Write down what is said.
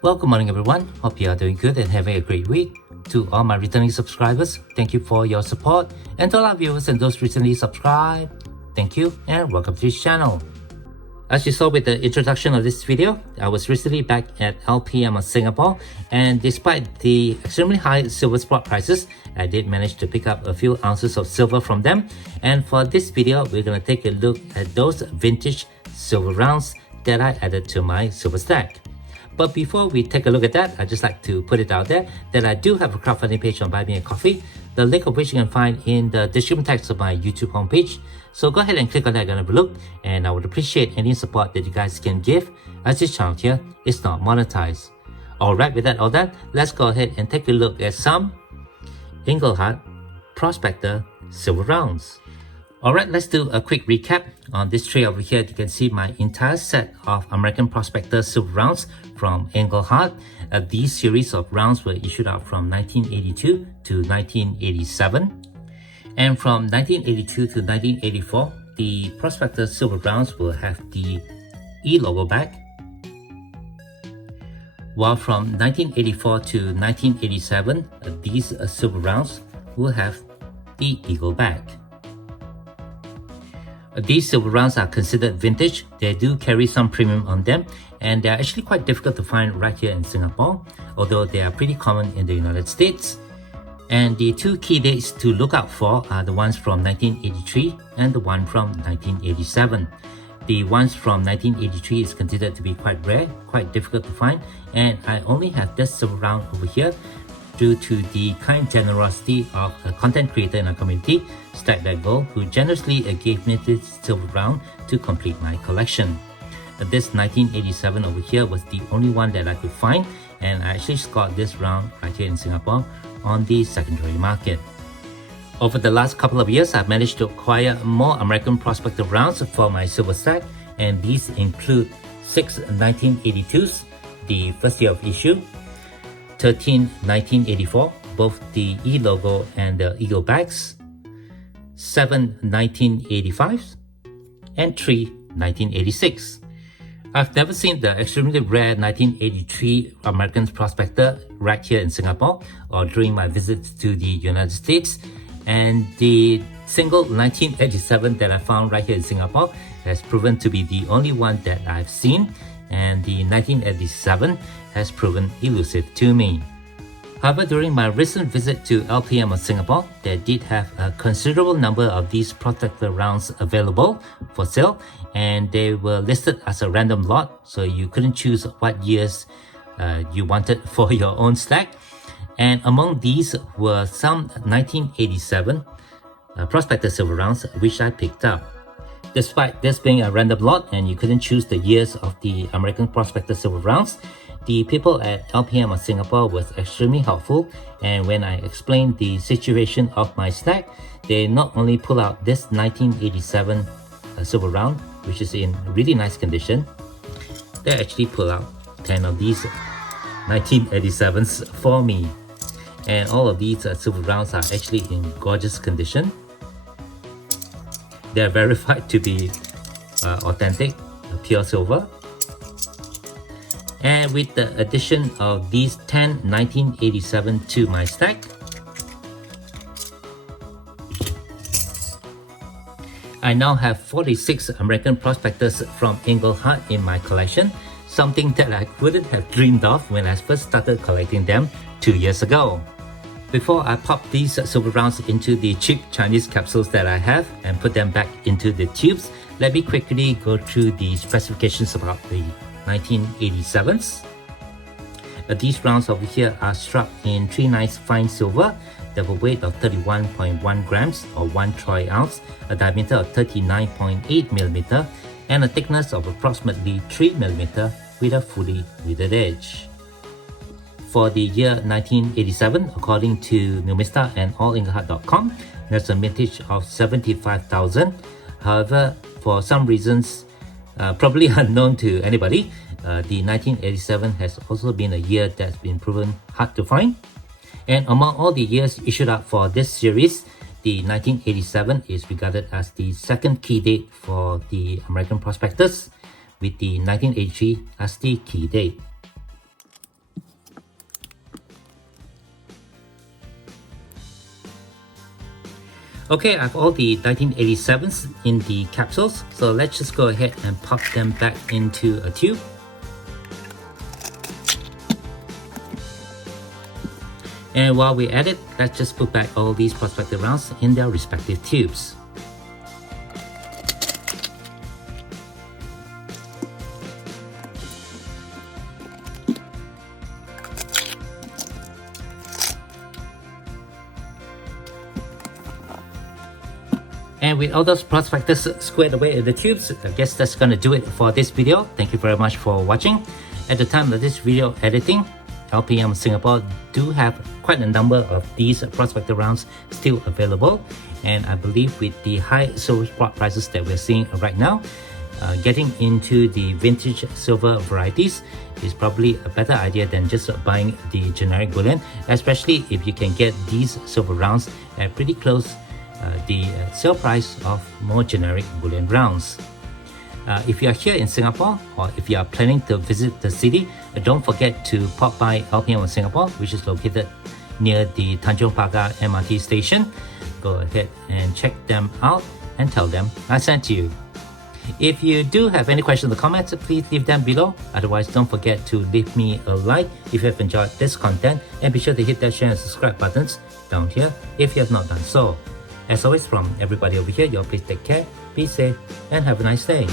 Well, good morning everyone. Hope you are doing good and having a great week. To all my returning subscribers, thank you for your support. And to all our viewers and those recently subscribed, thank you and welcome to this channel. As you saw with the introduction of this video, I was recently back at LPM Singapore, and despite the extremely high silver spot prices, I did manage to pick up a few ounces of silver from them. And for this video, we're going to take a look at those vintage silver rounds that I added to my silver stack. But before we take a look at that, I'd just like to put it out there that I do have a crowdfunding page on Buy Me a Coffee, the link of which you can find in the description text of my YouTube homepage. So go ahead and click on that and have a look, and I would appreciate any support that you guys can give, as this channel here is not monetized. Alright, with that all done, let's go ahead and take a look at some Engelhard Prospector silver rounds. Alright, let's do a quick recap. On this tray over here, you can see my entire set of American Prospector silver rounds from Engelhard. These series of rounds were issued out from 1982 to 1987. And from 1982 to 1984, the Prospector silver rounds will have the E logo back. While from 1984 to 1987, these silver rounds will have the eagle back. These silver rounds are considered vintage. They do carry some premium on them, and they are actually quite difficult to find right here in Singapore, although they are pretty common in the United States. And the two key dates to look out for are the ones from 1983 and the one from 1987. The ones from 1983 is considered to be quite rare, quite difficult to find, and I only have this silver round over here due to the kind generosity of a content creator in our community, Stack That Gold, who generously gave me this silver round to complete my collection. This 1987 over here was the only one that I could find, and I actually scored this round right here in Singapore on the secondary market. Over the last couple of years, I've managed to acquire more American Prospector rounds for my silver stack, and these include 6 1982s, the first year of issue, 13 1984, both the E logo and the eagle backs, 7 1985s, and 3 1986. I've never seen the extremely rare 1983 American Prospector right here in Singapore or during my visits to the United States, and the single 1987 that I found right here in Singapore has proven to be the only one that I've seen, and the 1987 has proven elusive to me. However, during my recent visit to LPM Singapore, they did have a considerable number of these Prospector rounds available for sale, and they were listed as a random lot, so you couldn't choose what years you wanted for your own stack. And among these were some 1987 Prospector silver rounds which I picked up. Despite this being a random lot and you couldn't choose the years of the American Prospector silver rounds, the people at LPM Singapore was extremely helpful, and when I explained the situation of my stack, they not only pull out this 1987 silver round, which is in really nice condition, they actually pull out 10 of these 1987s for me. And all of these silver rounds are actually in gorgeous condition. They are verified to be authentic, pure silver. And with the addition of these 10 1987 to my stack, I now have 46 American Prospectors from Engelhard in my collection, something that I wouldn't have dreamed of when I first started collecting them 2 years ago. Before I pop these silver rounds into the cheap Chinese capsules that I have and put them back into the tubes, let me quickly go through the specifications about the 1987s. These rounds over here are struck in 3 nice fine silver. They have a weight of 31.1 grams or 1 troy ounce, a diameter of 39.8 millimeter, and a thickness of approximately 3 millimeter with a fully weathered edge. For the year 1987, according to Numista and allengelhard.com, there's a mintage of 75,000. However, for some reasons probably unknown to anybody, the 1987 has also been a year that's been proven hard to find. And among all the years issued out for this series, the 1987 is regarded as the second key date for the American prospectors, with the 1983 as the key date. Okay, I have all the 1987s in the capsules, so let's just go ahead and pop them back into a tube. And while we're at it, let's just put back all these prospector rounds in their respective tubes. And with all those prospectors squared away in the tubes, I guess that's gonna do it for this video. Thank you very much for watching. At the time of this video editing, LPM Singapore do have quite a number of these prospector rounds still available, and I believe with the high silver spot prices that we're seeing right now, getting into the vintage silver varieties is probably a better idea than just buying the generic bullion, especially if you can get these silver rounds at pretty close the sale price of more generic bullion rounds. If you are here in Singapore, or if you are planning to visit the city, don't forget to pop by LPM Singapore, which is located near the Tanjong Pagar MRT station. Go ahead and check them out and tell them I sent you. If you do have any questions or comments, please leave them below. Otherwise, don't forget to leave me a like if you have enjoyed this content, and be sure to hit that share and subscribe buttons down here if you have not done so. As always, from everybody over here, y'all please take care, be safe, and have a nice day.